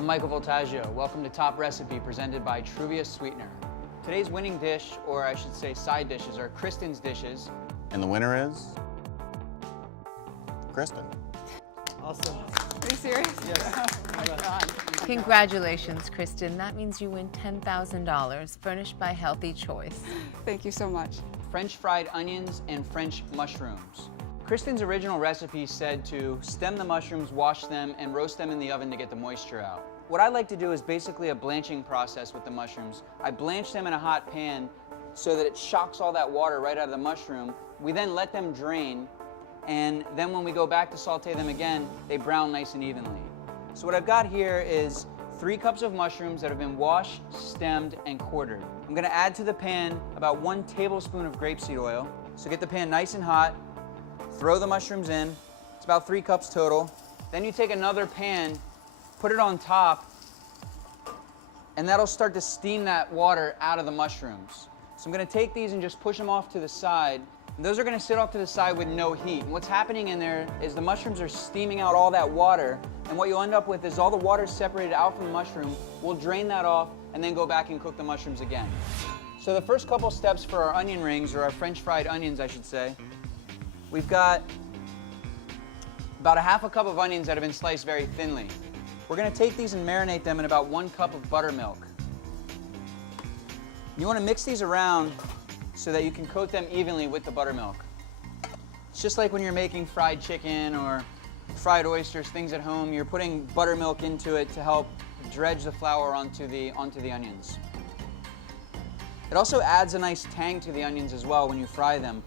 I'm Michael Voltaggio. Welcome to Top Recipe, presented by Truvia Sweetener. Today's winning dish, or I should say side dishes, are Kristen's dishes. And the winner is Kristen. Awesome. Are you serious? Yes. Oh my God. Congratulations, Kristen. That means you win $10,000, furnished by Healthy Choice. Thank you so much. French fried onions and French mushrooms. Kristen's original recipe said to stem the mushrooms, wash them, and roast them in the oven to get the moisture out. What I like to do is basically a blanching process with the mushrooms. I blanch them in a hot pan so that it shocks all that water right out of the mushroom. We then let them drain, and then when we go back to saute them again, they brown nice and evenly. So what I've got here is 3 cups of mushrooms that have been washed, stemmed, and quartered. I'm gonna add to the pan about 1 tablespoon of grapeseed oil. So get the pan nice and hot, throw the mushrooms in. It's about 3 cups total. Then you take another pan, put it on top, and that'll start to steam that water out of the mushrooms. So I'm gonna take these and just push them off to the side. And those are gonna sit off to the side with no heat. And what's happening in there is the mushrooms are steaming out all that water, and what you'll end up with is all the water separated out from the mushroom. We'll drain that off and then go back and cook the mushrooms again. So the first couple steps for our onion rings, or our French fried onions, I should say, we've got about a half a cup of onions that have been sliced very thinly. We're gonna take these and marinate them in about 1 cup of buttermilk. You wanna mix these around so that you can coat them evenly with the buttermilk. It's just like when you're making fried chicken or fried oysters, things at home, you're putting buttermilk into it to help dredge the flour onto the onions. It also adds a nice tang to the onions as well when you fry them.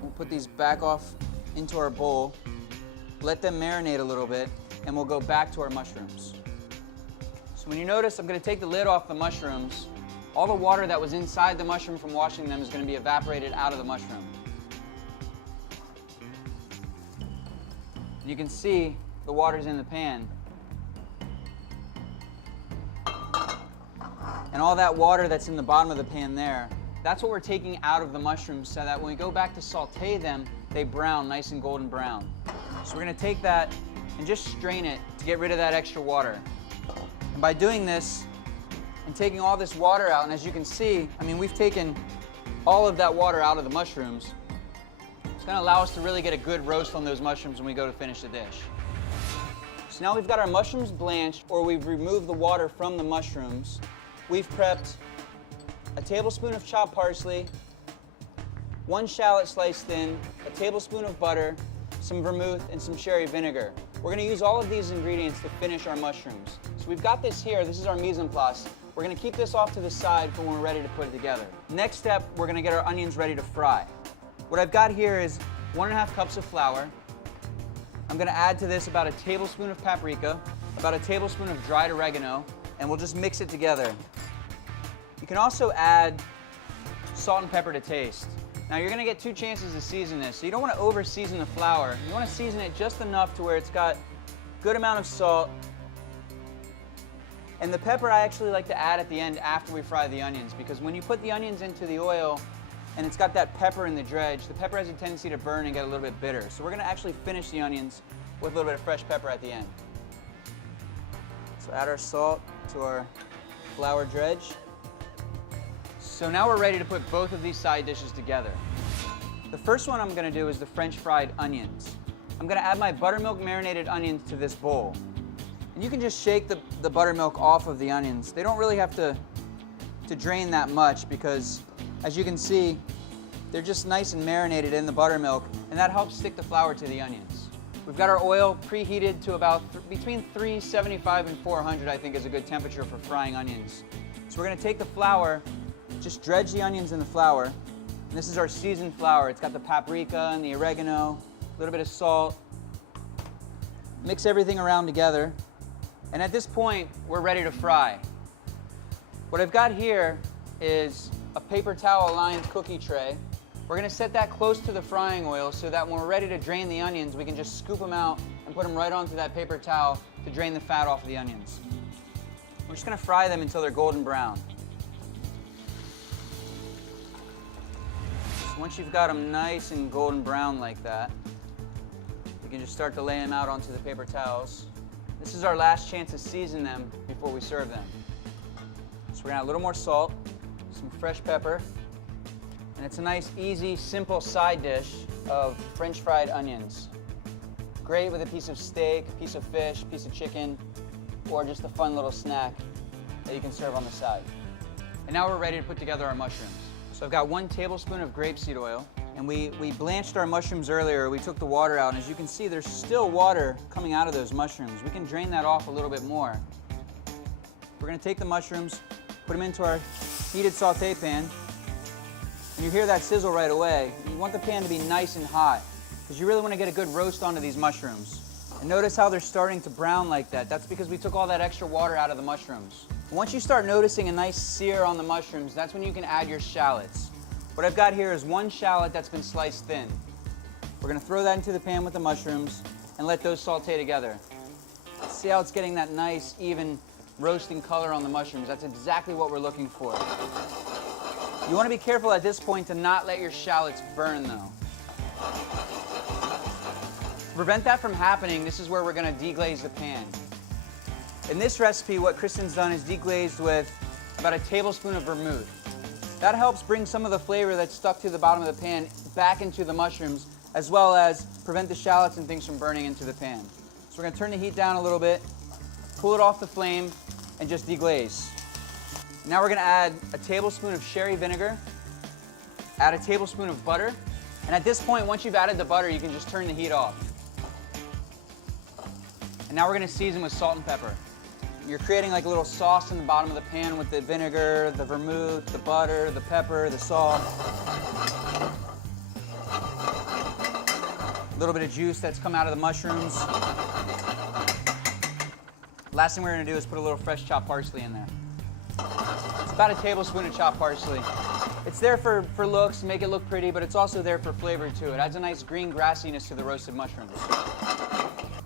We'll put these back off into our bowl, let them marinate a little bit, and we'll go back to our mushrooms. So when you notice, I'm gonna take the lid off the mushrooms. All the water that was inside the mushroom from washing them is gonna be evaporated out of the mushroom. You can see the water's in the pan. And all that water that's in the bottom of the pan there, that's what we're taking out of the mushrooms so that when we go back to saute them, they brown nice and golden brown. So we're gonna take that and just strain it to get rid of that extra water. And by doing this and taking all this water out, and as you can see, I mean, we've taken all of that water out of the mushrooms. It's gonna allow us to really get a good roast on those mushrooms when we go to finish the dish. So now we've got our mushrooms blanched, or we've removed the water from the mushrooms. We've prepped a tablespoon of chopped parsley, 1 shallot sliced thin, a tablespoon of butter, some vermouth, and some sherry vinegar. We're gonna use all of these ingredients to finish our mushrooms. So we've got this here, this is our mise en place. We're gonna keep this off to the side for when we're ready to put it together. Next step, we're gonna get our onions ready to fry. What I've got here is 1½ cups of flour. I'm gonna add to this about a tablespoon of paprika, about a tablespoon of dried oregano, and we'll just mix it together. You can also add salt and pepper to taste. Now you're gonna get 2 chances to season this, so you don't wanna over season the flour. You wanna season it just enough to where it's got good amount of salt. And the pepper I actually like to add at the end after we fry the onions, because when you put the onions into the oil and it's got that pepper in the dredge, the pepper has a tendency to burn and get a little bit bitter. So we're gonna actually finish the onions with a little bit of fresh pepper at the end. So add our salt to our flour dredge. So now we're ready to put both of these side dishes together. The first one I'm gonna do is the French fried onions. I'm gonna add my buttermilk marinated onions to this bowl. And you can just shake the buttermilk off of the onions. They don't really have to drain that much because, as you can see, they're just nice and marinated in the buttermilk, and that helps stick the flour to the onions. We've got our oil preheated to about between 375 and 400, I think is a good temperature for frying onions. So we're gonna take the flour, just dredge the onions in the flour. And this is our seasoned flour. It's got the paprika and the oregano, a little bit of salt. Mix everything around together. And at this point, we're ready to fry. What I've got here is a paper towel lined cookie tray. We're gonna set that close to the frying oil so that when we're ready to drain the onions, we can just scoop them out and put them right onto that paper towel to drain the fat off of the onions. We're just gonna fry them until they're golden brown. So once you've got them nice and golden brown like that, you can just start to lay them out onto the paper towels. This is our last chance to season them before before we serve them. So we're gonna add a little more salt, some fresh pepper, and it's a nice, easy, simple side dish of French fried onions. Great with a piece of steak, a piece of fish, a piece of chicken, or just a fun little snack that you can serve on the side. And now we're ready to put together our mushrooms. So I've got 1 tablespoon of grapeseed oil, and we blanched our mushrooms earlier. We took the water out, and as you can see, there's still water coming out of those mushrooms. We can drain that off a little bit more. We're gonna take the mushrooms, put them into our heated saute pan, and you hear that sizzle right away. You want the pan to be nice and hot, because you really want to get a good roast onto these mushrooms. And notice how they're starting to brown like that. That's because we took all that extra water out of the mushrooms. Once you start noticing a nice sear on the mushrooms, that's when you can add your shallots. What I've got here is 1 shallot that's been sliced thin. We're gonna throw that into the pan with the mushrooms and let those saute together. See how it's getting that nice, even roasting color on the mushrooms? That's exactly what we're looking for. You wanna be careful at this point to not let your shallots burn though. To prevent that from happening, this is where we're gonna deglaze the pan. In this recipe, what Kristen's done is deglazed with about a tablespoon of vermouth. That helps bring some of the flavor that's stuck to the bottom of the pan back into the mushrooms, as well as prevent the shallots and things from burning into the pan. So we're gonna turn the heat down a little bit, pull it off the flame, and just deglaze. Now we're gonna add a tablespoon of sherry vinegar, add a tablespoon of butter, and at this point, once you've added the butter, you can just turn the heat off. And now we're gonna season with salt and pepper. You're creating like a little sauce in the bottom of the pan with the vinegar, the vermouth, the butter, the pepper, the salt. A little bit of juice that's come out of the mushrooms. Last thing we're gonna do is put a little fresh chopped parsley in there. It's about a tablespoon of chopped parsley. It's there for looks, to make it look pretty, but it's also there for flavor too. It adds a nice green grassiness to the roasted mushrooms.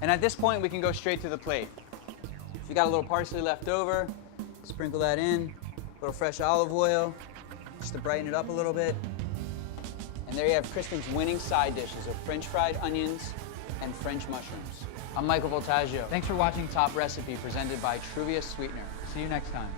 And at this point, we can go straight to the plate. If you got a little parsley left over, sprinkle that in, a little fresh olive oil, just to brighten it up a little bit. And there you have Kristen's winning side dishes of French fried onions and French mushrooms. I'm Michael Voltaggio. Thanks for watching Top Recipe, presented by Truvia Sweetener. See you next time.